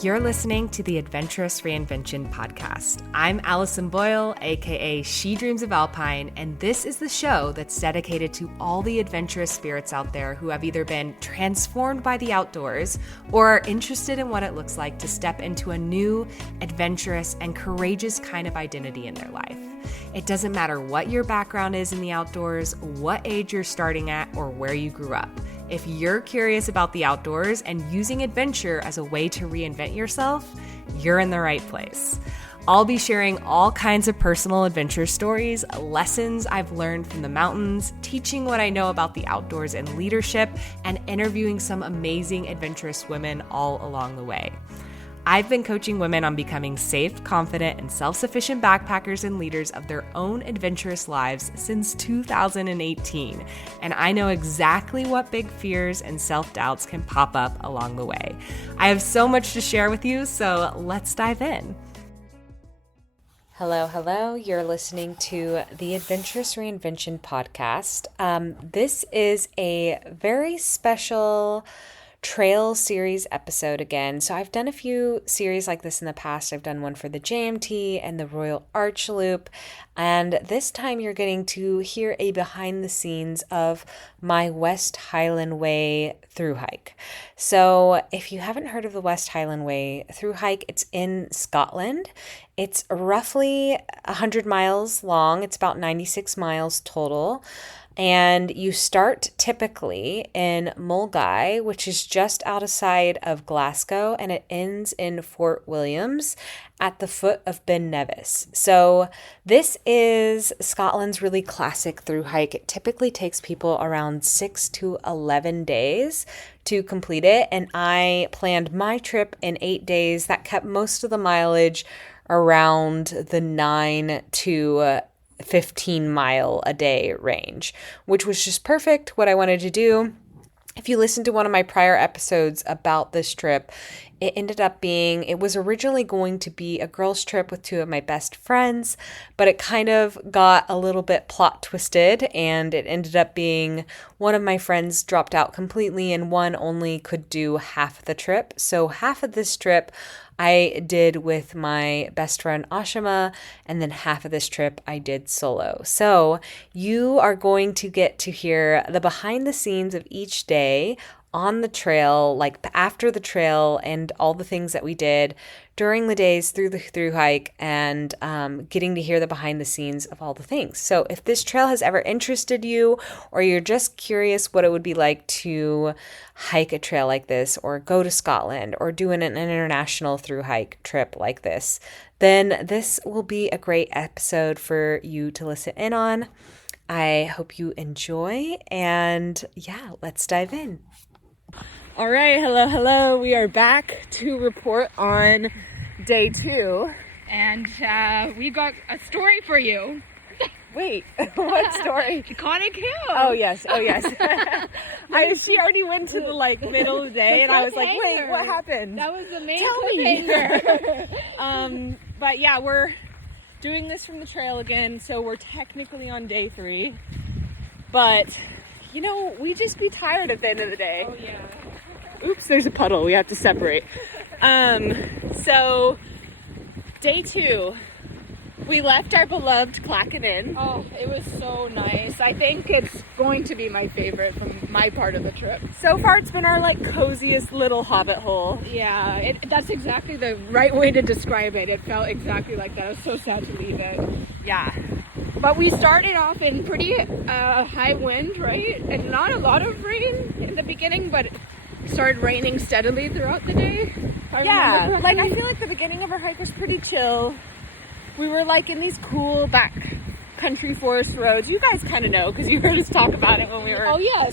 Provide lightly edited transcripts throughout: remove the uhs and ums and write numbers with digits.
You're listening to the Adventurous Reinvention podcast. I'm Allison Boyle, aka She Dreams of Alpine, and this is the show that's dedicated to all the adventurous spirits out there who have either been transformed by the outdoors or are interested in what it looks like to step into a new, adventurous, and courageous kind of identity in their life. It doesn't matter what your background is in the outdoors, what age you're starting at, or where you grew up. If you're curious about the outdoors and using adventure as a way to reinvent yourself, you're in the right place. I'll be sharing all kinds of personal adventure stories, lessons I've learned from the mountains, teaching what I know about the outdoors and leadership, and interviewing some amazing adventurous women all along the way. I've been coaching women on becoming safe, confident, and self-sufficient backpackers and leaders of their own adventurous lives since 2018, and I know exactly what big fears and self-doubts can pop up along the way. I have so much to share with you, so let's dive in. Hello. You're listening to the Adventurous Reinvention podcast. This is a very special trail series episode again. So I've done a few series like this in the past. I've done one for the JMT and the Royal Arch Loop. And this time you're getting to hear a behind the scenes of my West Highland Way through hike. So if you haven't heard of the West Highland Way through hike, it's in Scotland. It's roughly 100 miles long. It's about 96 miles total. And you start typically in Milngavie, which is just outside of Glasgow, and it ends in Fort Williams at the foot of Ben Nevis. So this is Scotland's really classic through hike. It typically takes people around 6 to 11 days to complete it. And I planned my trip in 8 days. That kept most of the mileage around the 9 to 15 mile a day range, which was just perfect, what I wanted to do. If you listen to one of my prior episodes about this trip, it was originally going to be a girls' trip with two of my best friends, but it kind of got a little bit plot twisted, and it ended up being one of my friends dropped out completely and one only could do half the trip. So half of this trip I did with my best friend Ashima, and then half of this trip I did solo. So you are going to get to hear the behind the scenes of each day on the trail, like after the trail, and all the things that we did during the days through the through hike, and getting to hear the behind the scenes of all the things. So if this trail has ever interested you, or you're just curious what it would be like to hike a trail like this, or go to Scotland, or do an international through hike trip like this, then this will be a great episode for you to listen in on. I hope you enjoy, and yeah, let's dive in. All right, hello. We are back to report on day 2. And we got a story for you. Wait, what story? Conic Hill. Oh, yes. She already went to the middle of the day, and I was like, wait, what happened? That was the main cliffhanger. But yeah, we're doing this from the trail again, so we're technically on day 3. But, we just be tired at the end of the day. Oh, yeah. Oops, there's a puddle. We have to separate. So, day 2, we left our beloved Clackan Inn. Oh, it was so nice. I think it's going to be my favorite from my part of the trip. So far, it's been our, coziest little hobbit hole. Yeah, that's exactly the right way to describe it. It felt exactly like that. I was so sad to leave it. Yeah. But we started off in pretty high wind, right? And not a lot of rain in the beginning, but it started raining steadily throughout the day. Yeah, I feel like the beginning of our hike was pretty chill. We were in these cool back country forest roads. You guys kind of know because you heard us talk about it when we were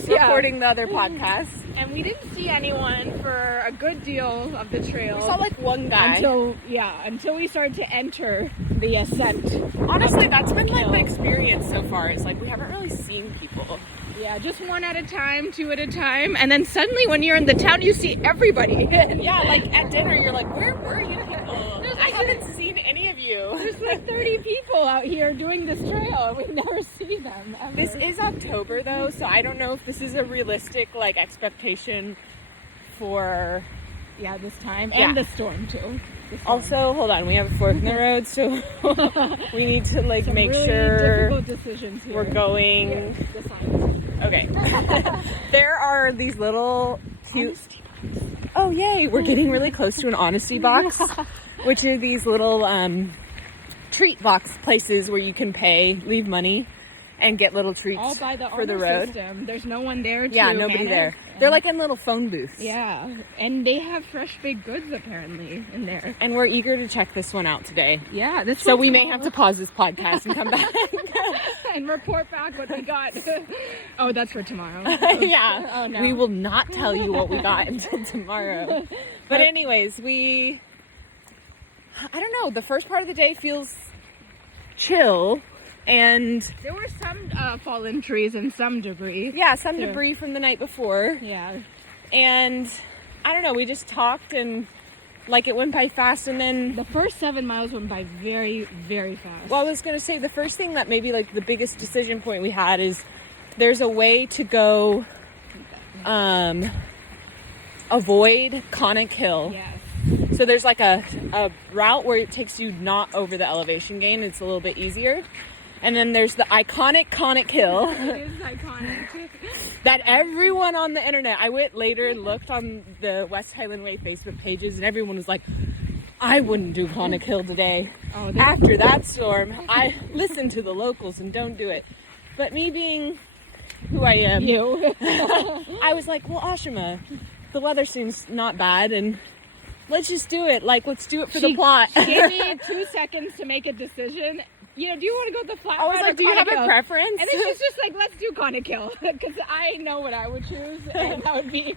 recording the other podcast. And we didn't see anyone for a good deal of the trail. We saw one guy. Until we started to enter the ascent. Honestly, that's been the experience so far. Is we haven't really seen people. Yeah, just one at a time, two at a time, and then suddenly when you're in the town, you see everybody. Yeah, at dinner, you're where were you people? I haven't seen any of you. There's 30 people out here doing this trail, and we never see them ever. This is October, though, so I don't know if this is a realistic, expectation for Yeah, this time. Yeah. And the storm, too. Also, hold on, we have a fork in the road, so we need to like Some make really sure difficult decisions here. we're going. Here, decide. Okay. There are these little cute. Oh yay! We're getting really close to an honesty box, which are these little treat box places where you can pay, leave money, and get little treats All by the for the honor road. System. There's no one there to Yeah, nobody manage. there. They're like in little phone booths. Yeah, and they have fresh baked goods apparently in there. And we're eager to check this one out today. Yeah, this. So we may have to pause this podcast and come back. and report back what we got. Oh, that's for tomorrow. Yeah. Oh no. We will not tell you what we got until tomorrow. But anyways, I don't know, the first part of the day feels chill, and there were some fallen trees and some debris. yeah, some debris from the night before. Yeah. And I don't know, we just talked and like it went by fast, and then The first 7 miles went by very, very fast. well, I was going to say the first thing that maybe like the biggest decision point we had is there's a way to go avoid Conic Hill. Yes. So there's like a route where it takes you not over the elevation gain. It's a little bit easier. And then there's the iconic Conic Hill It is iconic. that everyone on the internet, I went later and looked on the West Highland Way Facebook pages, and everyone was like, I wouldn't do Conic Hill today. Oh, After that storm, I listen to the locals and don't do it. But me being who I am, you. I was like, well, Ashima, the weather seems not bad, and let's just do it. Like, let's do it for the plot. She gave me 2 seconds to make a decision. You know, do you want to go with the flat I was one like, or do you have Conic a Hill? preference? And then she's just like, let's do Conic Hill, because I know what I would choose, and that would be.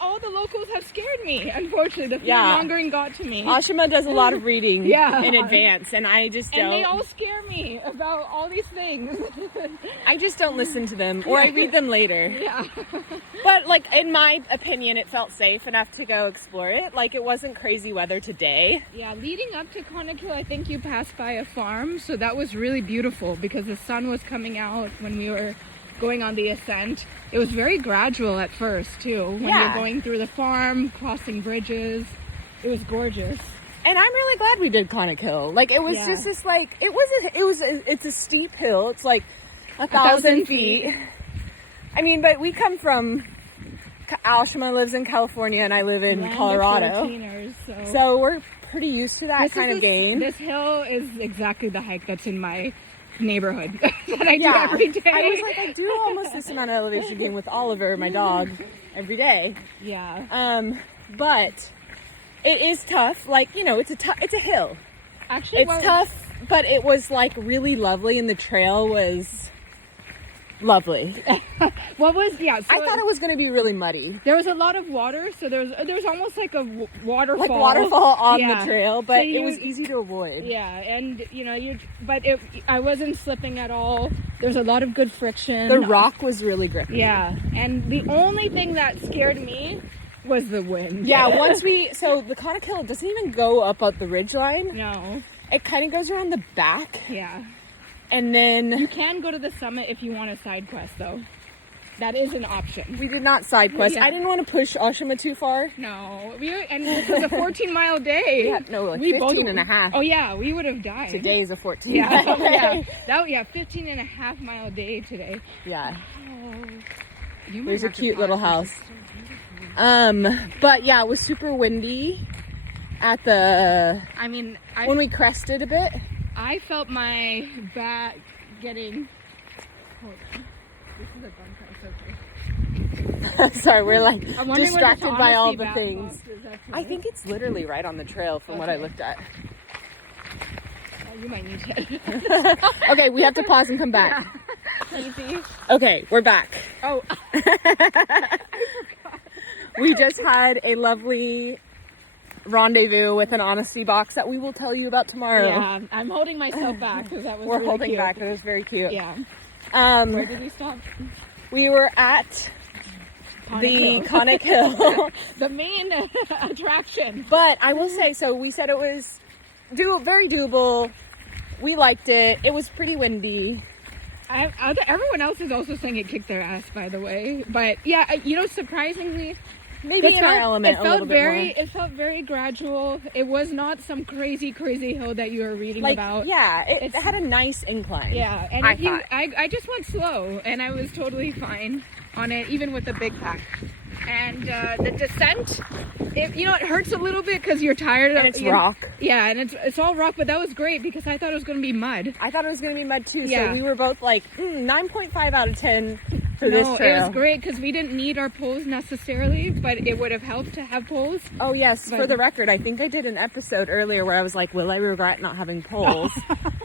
All the locals have scared me. Unfortunately, the fear mongering got to me. Ashima does a lot of reading Yeah. in advance, and I just don't. And they all scare me about all these things. I just don't listen to them, or I read them later. Yeah. But, like, in my opinion, it felt safe enough to go explore it. Like, it wasn't crazy weather today. Yeah, leading up to Conic Hill, I think you passed by a farm, so that was really beautiful because the sun was coming out when we were going on the ascent. It was very gradual at first, too. When you're going through the farm, crossing bridges. It was gorgeous. And I'm really glad we did Conic Hill. Like, it was just this, like, it's a steep hill. It's like 1,000 feet. I mean, but we come from, Ashima lives in California and I live in Land of Colorado. 14ers, So we're pretty used to that kind of gain. This hill is exactly the hike that's in my neighborhood that I do every day. I was like, I do almost listen on elevation gain with Oliver, my dog, every day. Yeah. But it is tough. Like, you know, it's a hill. Actually, It's tough, but it was like really lovely, and the trail was lovely. What was I thought it was going to be really muddy. There was a lot of water, so there was almost like a waterfall. Like waterfall on Yeah. the trail, but So it was easy to avoid. Yeah, and you know, I wasn't slipping at all. There's a lot of good friction. The rock was really grippy. Yeah, and the only thing that scared me was the wind. Yeah, so the Conic Hill doesn't even go up the ridgeline. No. It kind of goes around the back. Yeah. And then You can go to the summit if you want a side quest, though. That is an option. we did not side quest. Yeah. I didn't want to push Ashima too far. No, and this was a 14-mile day. Yeah, no, like we 15 and a half. Oh yeah, we would have died. Today is a 14. Yeah, 15 and a half mile day today. Yeah. You might There's a have to cute pause little this. house. But yeah, it was super windy at I mean, when we crested a bit. I felt my back getting. Hold on. This is a gun kind of Sorry, we're like I'm wondering distracted what by all honesty the back things. box is up I here. think it's literally right on the trail from what I looked at. Oh, you might need it. Okay, we have to pause and come back. Easy. Okay, we're back. Oh. We just had a lovely rendezvous with an honesty box that we will tell you about tomorrow. Yeah, I'm holding myself back because that was We're really holding cute. back. It was very cute. Yeah. Where did we stop? We were at the Conic Hill. The main attraction. But I will say, so we said it was very doable. We liked it. It was pretty windy. Everyone else is also saying it kicked their ass, by the way. But yeah, you know, surprisingly, maybe in our element a little bit more. It felt very gradual. It was not some crazy hill that you were reading about. Yeah, it had a nice incline. Yeah, and I just went slow, and I was totally fine on it, even with the big pack. And the descent, it hurts a little bit because you're tired of it. And it's rock. Yeah, and it's all rock, but that was great because I thought it was going to be mud. I thought it was going to be mud too, yeah. So we were both like, 9.5 out of 10 for this trail. It was great because we didn't need our poles necessarily, but it would have helped to have poles. Oh yes, for the record, I think I did an episode earlier where I was like, will I regret not having poles?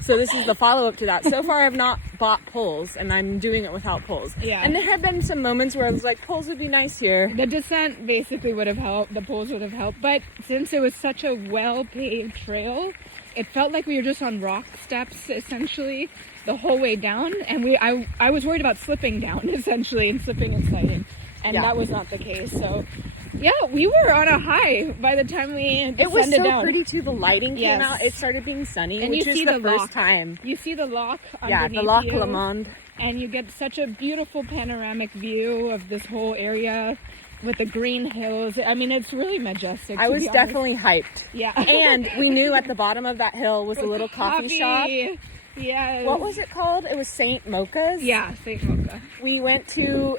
So this is the follow-up to that. So far I've not bought poles, and I'm doing it without poles. Yeah. And there have been some moments where I was like, poles would be nice here. The descent basically would have helped, the poles would have helped, but since it was such a well-paved trail, it felt like we were just on rock steps essentially the whole way down, and I was worried about slipping down essentially and slipping and sliding, and that was not the case. So yeah, we were on a high by the time we descended. It was so down. pretty too. The lighting came out. It started being sunny, and which is the first loch. time. You see the loch underneath Yeah, the Loch you, Lomond. and you get such a beautiful panoramic view of this whole area with the green hills. I mean, it's really majestic. I was definitely hyped. Yeah. And we knew at the bottom of that hill was a little coffee shop. Yeah. What was it called? It was St. Mochas. Yeah, St. Mocha. We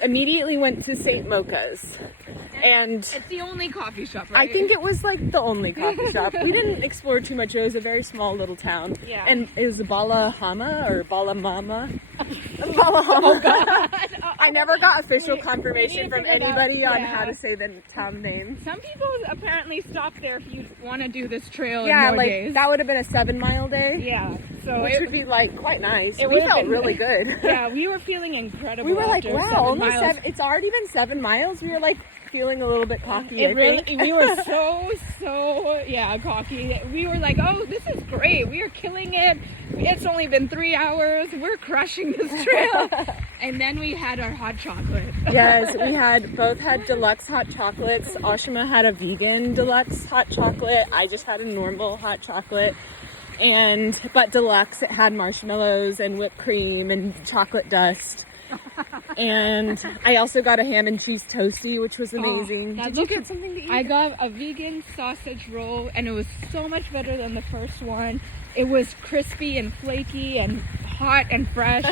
immediately went to St. Mochas. And it's the only coffee shop, right? I think it was like the only coffee shop. We didn't explore too much. It was a very small little town. Yeah. And it was Balahama or Balamama. Balahama. Oh, God. I never got official confirmation from anybody on how to say the town name. Some people apparently stop there if you want to do this trail in more days. Yeah, that would have been a 7-mile day. Yeah. So which would be like quite nice. We felt really good. Yeah, we were feeling incredible. We were like, wow, only 7. It's already been 7 miles. We were like feeling a little bit cocky. We were so cocky. We were like, oh, this is great. We are killing it. It's only been 3 hours. We're crushing this trail. And then we had our hot chocolate. Yes, we both had deluxe hot chocolates. Ashima had a vegan deluxe hot chocolate. I just had a normal hot chocolate. But deluxe, it had marshmallows and whipped cream and chocolate dust. And I also got a ham and cheese toasty, which was amazing. Did you get something to eat? I got a vegan sausage roll, and it was so much better than the first one. It was crispy and flaky and hot and fresh.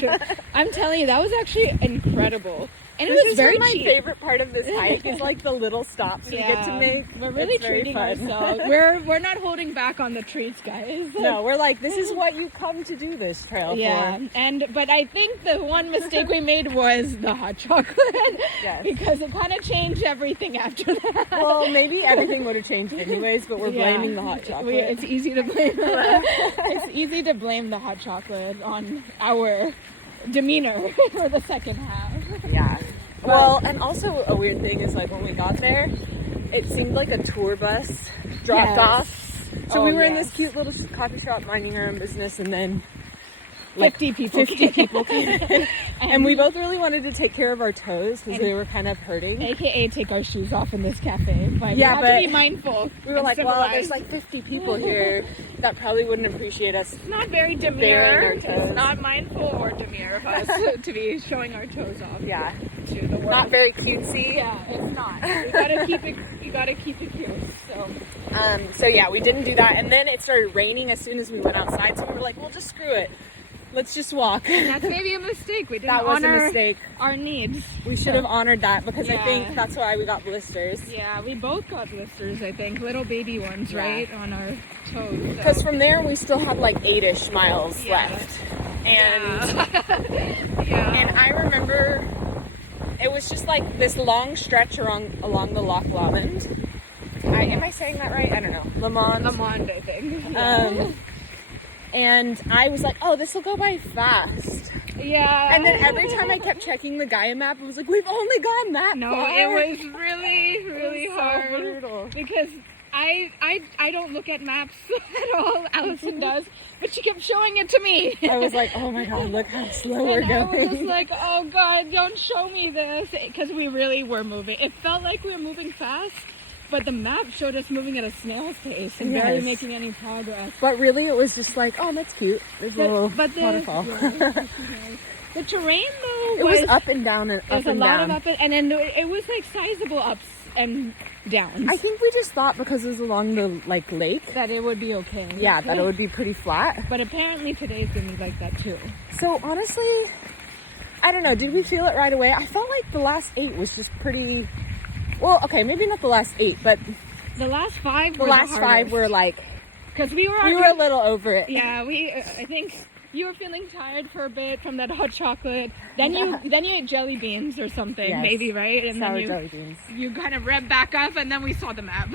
I'm telling you, that was actually incredible. And it was very cheap. My favorite part of this hike is like the little stops we get to make. We're really treating ourselves. We're not holding back on the treats, guys. No, we're like, this is what you come to do this trail for. But I think the one mistake we made was the hot chocolate. Yes. Because it kind of changed everything after that. Well, maybe everything would have changed anyways, but we're blaming the hot chocolate. It's easy to blame. It's easy to blame the hot chocolate on our demeanor for the second half. Yeah. Well, and also a weird thing is like when we got there, it seemed like a tour bus dropped off. So we were in this cute little coffee shop minding our own business, and then 50 people came in. And we both really wanted to take care of our toes because they were kind of hurting. AKA take our shoes off in this cafe. But you have to be mindful. We were like, well, there's like 50 people here that probably wouldn't appreciate us. It's not very demure. It's not mindful or demure of us to be showing our toes off. Yeah. To the world. Not very cutesy. Yeah, it's not. You gotta keep it cute. So yeah, we didn't do that. And then it started raining as soon as we went outside. So we were like, well, just screw it. Let's just walk. And that's maybe a mistake. We didn't honor our needs. We should have honored that because I think that's why we got blisters. Yeah, we both got blisters, I think. Little baby ones, right? On our toes. Because from there, we still had like 8-ish miles left. And, and I remember it was just like this long stretch along the Loch Lomond. Am I saying that right? I don't know. Lomond, I think. And I was like, oh, this will go by fast. Yeah. And then every time I kept checking the Gaia map, it was like, we've only gone that far. No, it was really, really hard. So brutal. Because I don't look at maps at all. Allison does. But she kept showing it to me. I was like, oh my God, look how slow we're going. I was just like, oh God, don't show me this. Because we really were moving. It felt like we were moving fast. But the map showed us moving at a snail's pace and barely making any progress. But really, it was just like, oh, that's cute. There's a little waterfall. The terrain, though, was up and down and up and down. It was a lot of up and then it was like sizable ups and downs. I think we just thought because it was along the like lake that it would be okay. Yeah, that it would be pretty flat. But apparently today's gonna be like that too. So honestly, I don't know. Did we feel it right away? I felt like the last 8 was just pretty. Well, okay, maybe not the last 8, but the last 5. The last 5 were like. Because we were a little over it. Yeah, I think you were feeling tired for a bit from that hot chocolate. Then you ate jelly beans or something, yes. Maybe, right? And sour then jelly beans. You kind of revved back up, and then we saw the map,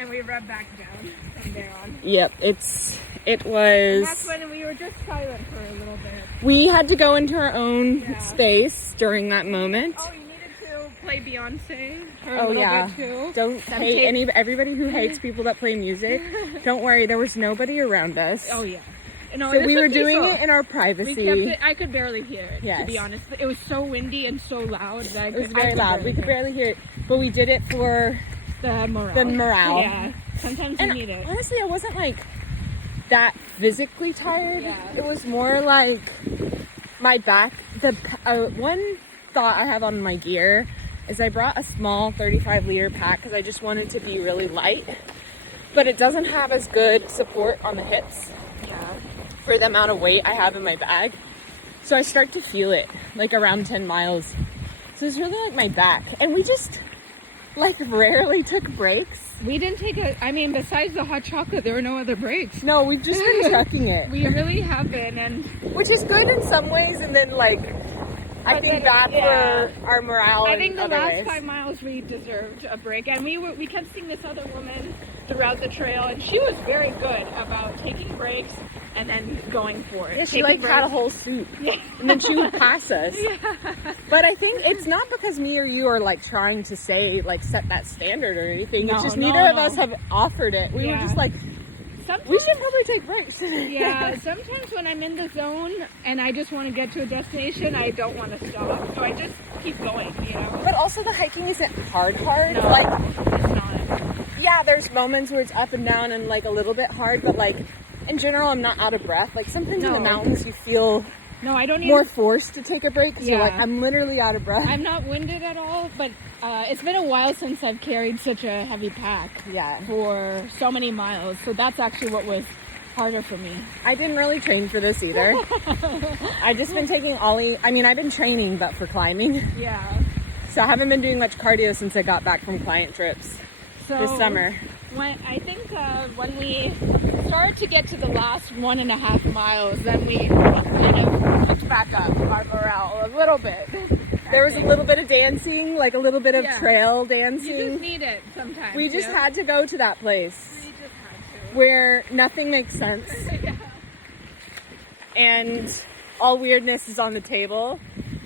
and we revved back down from there on. Yep, it was. And that's when we were just silent for a little bit. We had to go into our own space during that moment. Oh, you needed to play Beyoncé. Oh yeah, don't hate everybody who hates people that play music. Don't worry, there was nobody around us. Oh yeah, no, so we were doing it in our privacy. We kept it, I could barely hear it. Yes. To be honest, it was so windy and so loud that it was very loud. We could barely hear it, but we did it for the morale. Yeah, sometimes you need it. Honestly, I wasn't like that physically tired. Yeah. It was more like my back. The one thought I have on my gear is I brought a small 35-liter pack because I just wanted to be really light, but it doesn't have as good support on the hips for the amount of weight I have in my bag. So I start to feel it like around 10 miles. So it's really like my back. And we just like rarely took breaks. We didn't take besides the hot chocolate, there were no other breaks. No, we've just been trucking it. We really have been, and which is good in some ways, and then like I think bad for our morale. I think the last ways. 5 miles we deserved a break, and we kept seeing this other woman throughout the trail, and she was very good about taking breaks and then going for it. Yeah, she like had a whole soup, and then she would pass us. Yeah. But I think it's not because me or you are like trying to say like set that standard or anything. No, it's just neither of us have offered it. We were just like. Sometimes, we should probably take breaks. Yeah, sometimes when I'm in the zone and I just want to get to a destination, I don't want to stop. So I just keep going, you know. But also the hiking isn't hard. No, like, it's not. Yeah, there's moments where it's up and down and like a little bit hard, but like in general, I'm not out of breath. Like sometimes in the mountains you feel I don't more forced to take a break because you're like, I'm literally out of breath. I'm not winded at all, but it's been a while since I've carried such a heavy pack for so many miles. So that's actually what was harder for me. I didn't really train for this either. I've just been taking I've been training, but for climbing. Yeah. So I haven't been doing much cardio since I got back from client trips this summer. When we started to get to the last 1.5 miles, then we kind of picked back up our morale a little bit. There was a little bit of dancing, like a little bit of trail dancing. You just need it sometimes. We just had to go to that place. We just had to. Where nothing makes sense. And all weirdness is on the table.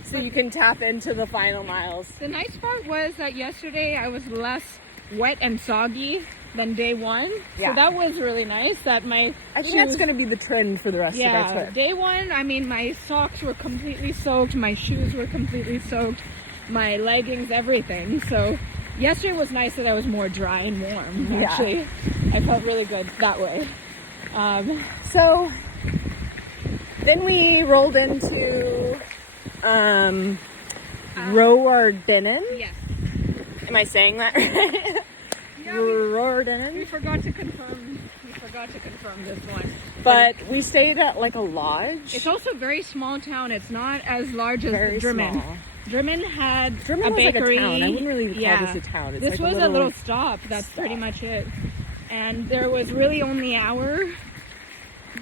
So you can tap into the final miles. The nice part was that yesterday I was less wet and soggy than day one. Yeah. So that was really nice. I think that's going to be the trend for the rest of our trip. Day one, my socks were completely soaked, my shoes were completely soaked, my leggings, everything. So yesterday was nice that I was more dry and warm, actually. I felt really good that way. So then we rolled into Rowardennan. Yes. Am I saying that right? Rowardennan. We forgot to confirm this one. But we stayed at like a lodge. It's also a very small town. It's not as large as Drymen. Drymen had a bakery. Like a town. I wouldn't really call this a town. This was a little stop. That's pretty much it. And there was really only our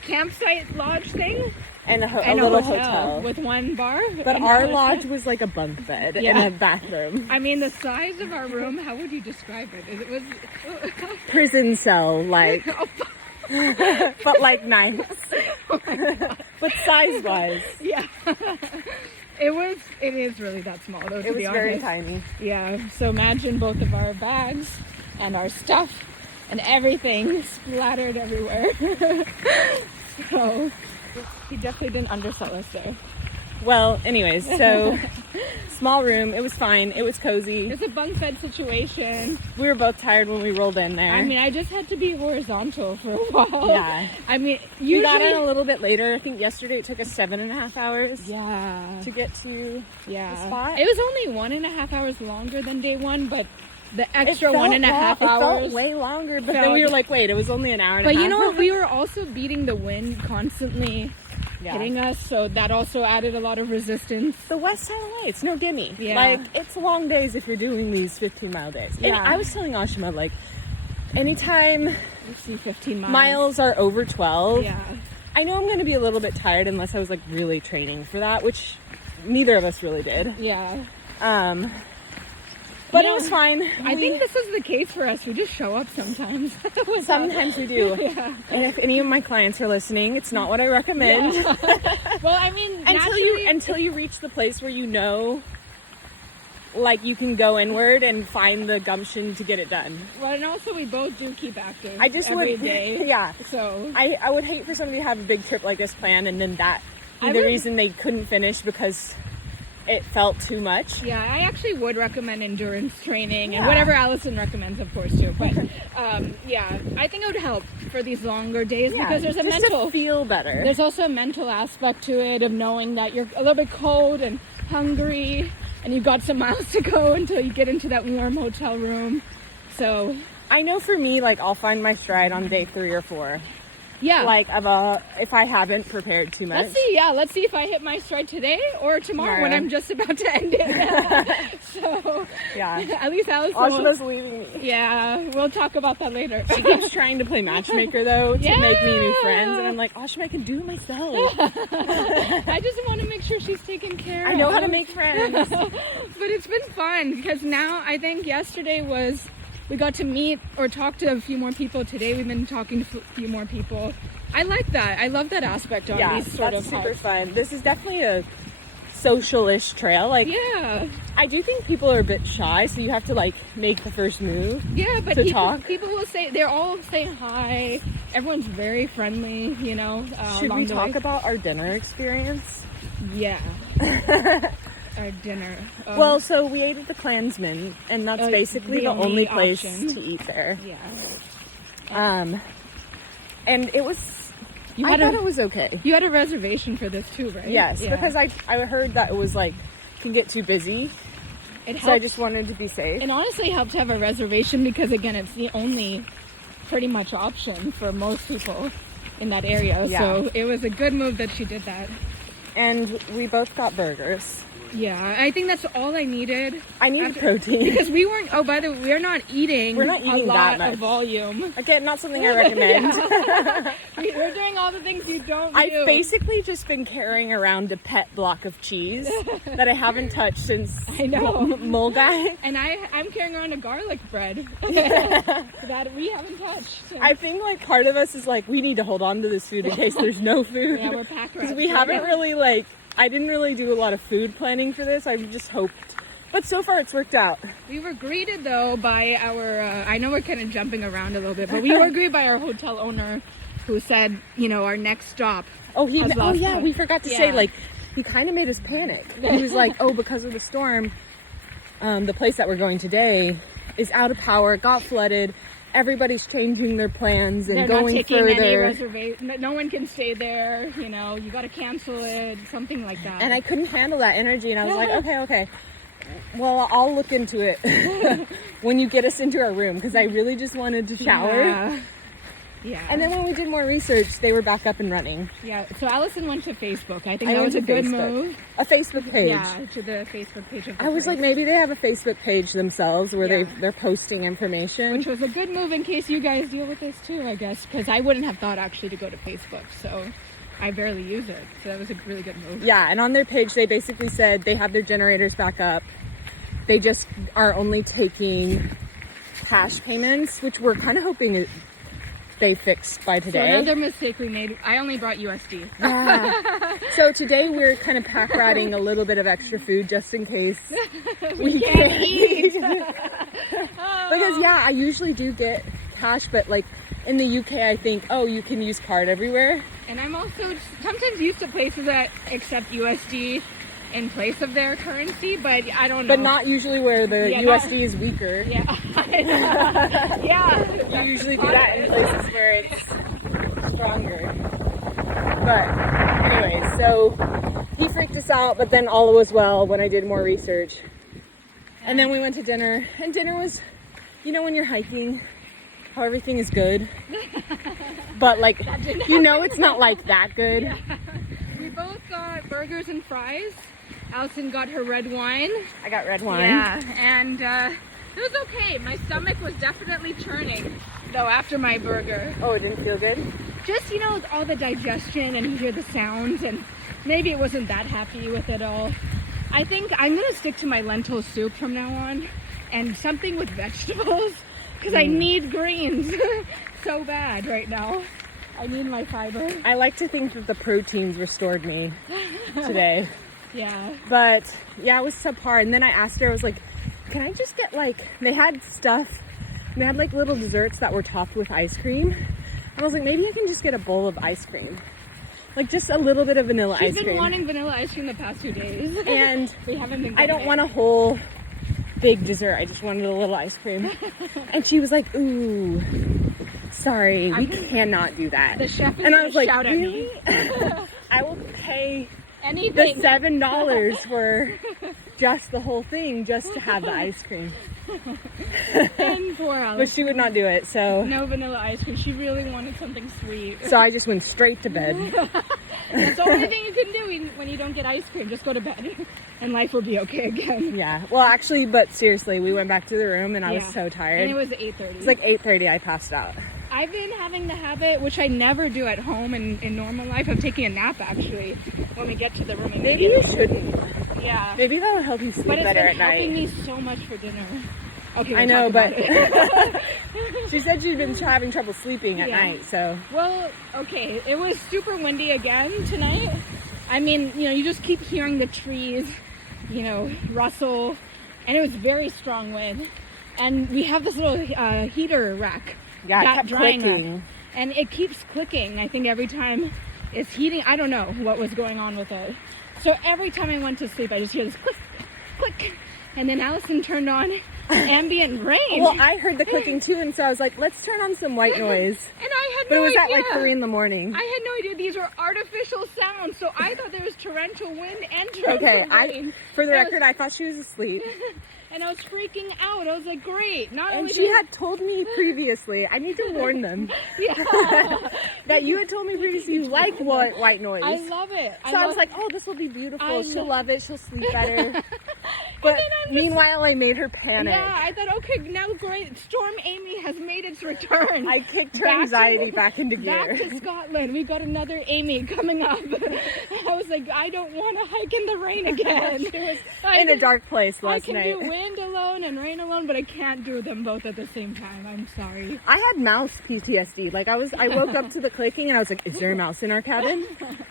campsite lodge thing. And a little hotel with one bar. But our lodge was like a bunk bed and a bathroom. The size of our room, how would you describe it? It was prison cell, like, but like nice. Oh my God. But size wise, yeah. It is really that small though. It was very tiny. Yeah. So imagine both of our bags and our stuff and everything splattered everywhere. So. He definitely didn't undersell us there. Well, anyways, so small room. It was fine. It was cozy. It's a bunk bed situation. We were both tired when we rolled in there. I just had to be horizontal for a while. Yeah. Usually we got in a little bit later. I think yesterday it took us 7.5 hours. Yeah. To get to the spot. It was only 1.5 hours longer than day one, but the extra 1.5 hours. It felt way longer, but then we were like, wait, it was only an hour and a half. But you know what? We were also beating the wind constantly hitting us, so that also added a lot of resistance. The West Highland Way, it's no gimme. Yeah. Like, it's long days if you're doing these 15-mile days. And I was telling Ashima, like, anytime You see 15 miles are over 12, Yeah. I know I'm going to be a little bit tired unless I was, like, really training for that, which neither of us really did. Yeah. But it was fine. I think this is the case for us. We just show up sometimes. Sometimes we do. Yeah. And if any of my clients are listening, it's not what I recommend. Yeah. Well, I mean, until you reach the place where you know, like, you can go inward and find the gumption to get it done. Well, and also we both do keep active. I just every would, day. yeah. So I would hate for somebody to have a big trip like this planned and then that be the reason they couldn't finish because it felt too much. yeah, I actually would recommend endurance training and whatever Allison recommends, of course, too. But yeah, I think it would help for these longer days because there's a just mental to feel better. There's also a mental aspect to it of knowing that you're a little bit cold and hungry and you've got some miles to go until you get into that warm hotel room. So I know for me, like, I'll find my stride on day 3 or 4. yeah, Like, if I haven't prepared too much. let's see if I hit my stride today or tomorrow when I'm just about to end it. So Yeah. at least Allison Asima's leaving me. yeah, we'll talk about that later. She keeps trying to play matchmaker, though, to make me new friends. And I'm like, Ashima, I can do it myself. I just want to make sure she's taken care of. I know how to make friends. But it's been fun because now I think yesterday we got to meet or talk to a few more people. Today we've been talking to a few more people. I like that. I love that aspect on these sort that's of super hikes. fun. This is definitely a social-ish trail. Like, Yeah. I do think people are a bit shy, so you have to, like, make the first move. Yeah, but to talk. people will say, they're all saying hi. Everyone's very friendly, you know. Should we along the way. talk about our dinner experience? Yeah. Our dinner. Well, so we ate at the Klansman, and that's basically the only place option. to eat there. Yeah. And it was, I thought it was okay. You had a reservation for this too, right? Yes, Yeah. because I heard that it was, like, can get too busy, It so I helps. just wanted to be safe. It honestly helped to have a reservation because, again, it's the only pretty much option for most people in that area. Yeah. So it was a good move that she did that. And we both got burgers. Yeah, I think that's all I needed. I needed protein. Because we weren't, oh, by the way, we're not eating We're not eating a that lot much. of volume. Again, not something I recommend. We're doing all the things you don't do. I've basically just been carrying around a pet block of cheese that I haven't touched since I know. Milngavie. And I'm carrying around a garlic bread that we haven't touched. I think, like, part of us is like, we need to hold on to this food in case there's no food. Yeah, we're packed Because right we now. haven't really, like, I didn't really do a lot of food planning for this. I just hoped. But so far, it's worked out. We were greeted, though, by our, I know we're kind of jumping around a little bit, but we were greeted by our hotel owner who said, you know, our next stop. We forgot to say, like, he kind of made us panic. He was like, oh, because of the storm, the place that we're going today is out of power, got flooded. Everybody's changing their plans and They're going not taking any further. reservation. No one can stay there, you know, you got to cancel it, something like that. And I couldn't handle that energy, and I was like, okay. Well, I'll look into it when you get us into our room, because I really just wanted to shower. Yeah. And then when we did more research, they were back up and running. Yeah, so Allison went to Facebook. I think I that went was a to good Facebook. move. A Facebook page. Yeah, to the Facebook page of the I was like, place. maybe they have a Facebook page themselves where Yeah. they're posting information. Which was a good move in case you guys deal with this too, I guess, because I wouldn't have thought actually to go to Facebook, so I barely use it. So that was a really good move. Yeah, and on their page, they basically said they have their generators back up. They just are only taking cash payments, which we're kind of hoping they fixed by So today. another mistake we made, I only brought USD. Yeah. So today we're kind of pack ratting a little bit of extra food just in case we can't eat. Because I usually do get cash, but like in the UK, I think, oh, you can use card everywhere. And I'm also sometimes used to places that accept USD in place of their currency, but I don't know. But not usually where the USD is weaker. Yeah. Yeah. You usually do that in places where it's stronger. But anyway, so he freaked us out, but then all was well when I did more research. And then we went to dinner, and dinner was you know when you're hiking, how everything is good, but like, you know it's not like that good. Yeah. We both got burgers and fries. Allison got her red wine. I got red wine. Yeah, and it was okay. My stomach was definitely churning, though, after my burger. Oh, it didn't feel good? Just, you know, all the digestion, and you hear the sounds, and maybe it wasn't that happy with it all. I think I'm going to stick to my lentil soup from now on, and something with vegetables, because I need greens so bad right now. I need my fiber. I like to think that the proteins restored me today. Yeah. But yeah, it was subpar. And then I asked her, I was like, can I just get like, they had stuff, they had like little desserts that were topped with ice cream. And I was like, maybe I can just get a bowl of ice cream. Like just a little bit of vanilla ice cream. She's been wanting vanilla ice cream the past few days. And we haven't been I don't want a whole big dessert. I just wanted a little ice cream. And she was like, ooh, sorry, we cannot do that. The chef is and I was like, shout really? I will pay anything. the $7 for just the whole thing just to have the ice cream. And poor Alice. But she would not do it, so no vanilla ice cream. She really wanted something sweet. so I just went straight to bed. That's the only thing you can do when you don't get ice cream. Just go to bed and life will be okay again. Yeah, well actually, but seriously, we went back to the room and I was so tired. And it was 8:30. It's like 8:30 I passed out. I've been having the habit, which I never do at home in normal life, of taking a nap actually when we get to the room. Maybe you shouldn't. Yeah. Maybe that'll help you sleep But it's better been at helping night. me so much for dinner. Okay, I we'll know, talk but about it. she said she'd been having trouble sleeping at night, so. Well, okay, it was super windy again tonight. I mean, you know, you just keep hearing the trees, you know, rustle, and it was very strong wind. And we have this little heater rack. Yeah, it that kept drying clicking. rack. And it keeps clicking, I think, every time it's heating. I don't know what was going on with it. So every time I went to sleep, I just hear this click, click. And then Allison turned on ambient rain. Well, I heard the clicking too, and so I was like, let's turn on some white noise. And I had But no it was idea. at like 3 in the morning. I had no idea these were artificial sounds, so I thought there was torrential wind and torrential rain. For the record, I thought she was asleep. And I was freaking out. I was like, great. Not And only she had told me previously, I need to warn them, that you had told me previously you like white noise. I love it. So I was like, oh, this will be beautiful. She'll love it. She'll sleep better. But meanwhile, I made her panic. Yeah, I thought, okay, now great. Storm Amy has made its return. I kicked her anxiety back into gear. Back to Scotland. We got another Amy coming up. I was like, I don't want to hike in the rain again. She was in a dark place last night. I can do wind alone and rain alone, but I can't do them both at the same time. I'm sorry. I had mouse PTSD. Like I woke up to the clicking and I was like, is there a mouse in our cabin?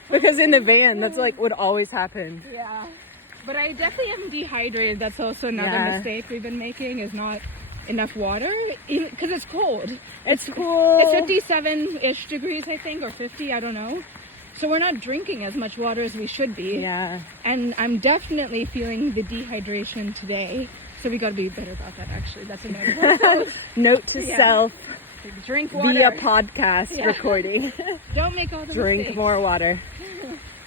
Because in the van, that's like would always happen. Yeah. But I definitely am dehydrated. That's also another mistake we've been making, is not enough water, because it's cold. It's cool. It's 57-ish degrees, I think, or 50, I don't know. So we're not drinking as much water as we should be. Yeah. And I'm definitely feeling the dehydration today. So we got to be better about that, actually. That's a note. Note to self. Drink water. Via podcast recording. Don't make all the Drink mistakes. more water.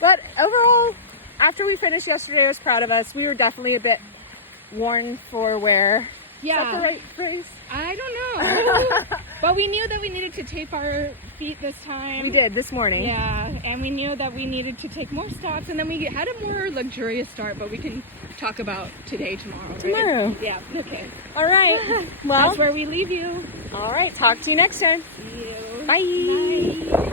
But overall, after we finished yesterday, I was proud of us. We were definitely a bit worn for wear. Yeah. Is that the right phrase? I don't know. But we knew that we needed to tape our feet this time. We did, this morning. Yeah, and we knew that we needed to take more stops, and then we had a more luxurious start, but we can talk about tomorrow. Right? Tomorrow. Yeah, okay. All right. Well, that's where we leave you. All right. Talk to you next time. See you. Bye. Bye.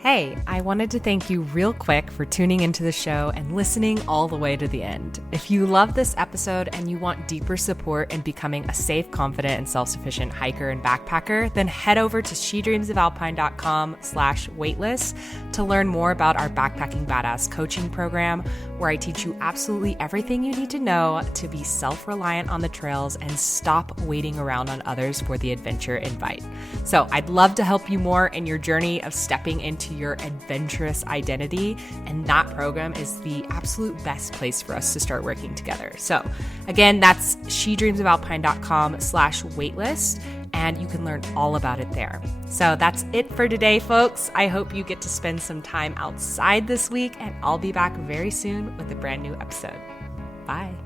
Hey, I wanted to thank you real quick for tuning into the show and listening all the way to the end. If you love this episode and you want deeper support in becoming a safe, confident, and self-sufficient hiker and backpacker, then head over to shedreamsofalpine.com/waitlist to learn more about our Backpacking Badass coaching program, where I teach you absolutely everything you need to know to be self-reliant on the trails and stop waiting around on others for the adventure invite. So I'd love to help you more in your journey of stepping into your adventurous identity, and that program is the absolute best place for us to start working together. So again, that's shedreamsofalpine.com/waitlist, and you can learn all about it there. So that's it for today, folks. I hope you get to spend some time outside this week, and I'll be back very soon with a brand new episode. Bye.